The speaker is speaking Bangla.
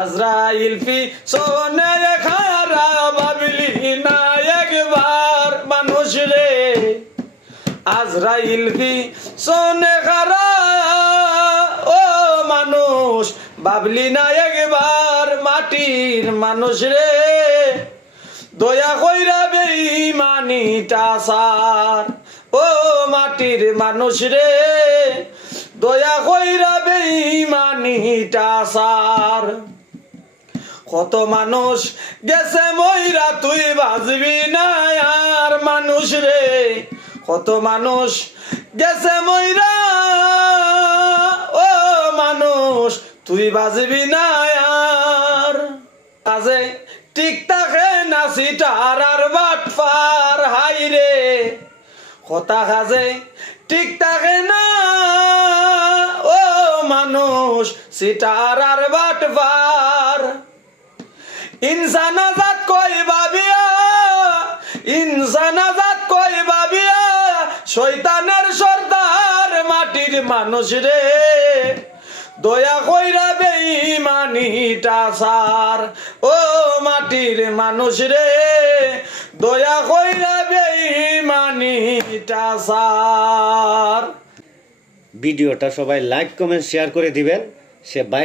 আজরাইল পিছনে খারা ভাবলি না একবার মানুষ রে, আজরাইল পিছনে খারা ও মানুষ ভাবলি না একবার মাটির মানুষ রে, দয়া কইরা বেঈমানিটা সার ও মাটির মানুষ রে, দয়া কইরা বেঈমানিটা সার। কত মানুষ গেছে মইরা তুই বাজবি না আর মানুষ রে, কত মানুষ গেছে মইরা ও মানুষ তুই বাজবি না আর। কাজে ঠিক থাকে না সিটার আর বাটফার হাই রে, কথা কাজে ঠিক থাকে না ও মানুষ সিটার আর বাটফার। ইনসান আজাদ কই ভাবিয়া, ইনসান আজাদ কই ভাবিয়া শয়তানের সর্দার মাটির মানুষ রে, দয়া কইরা বেঈমানিটা সার ও মাটির মানুষ রে, দয়া কইরা বেঈমানিটা সার। ভিডিওটা সবাই লাইক কমেন্ট শেয়ার করে দিবেন। সে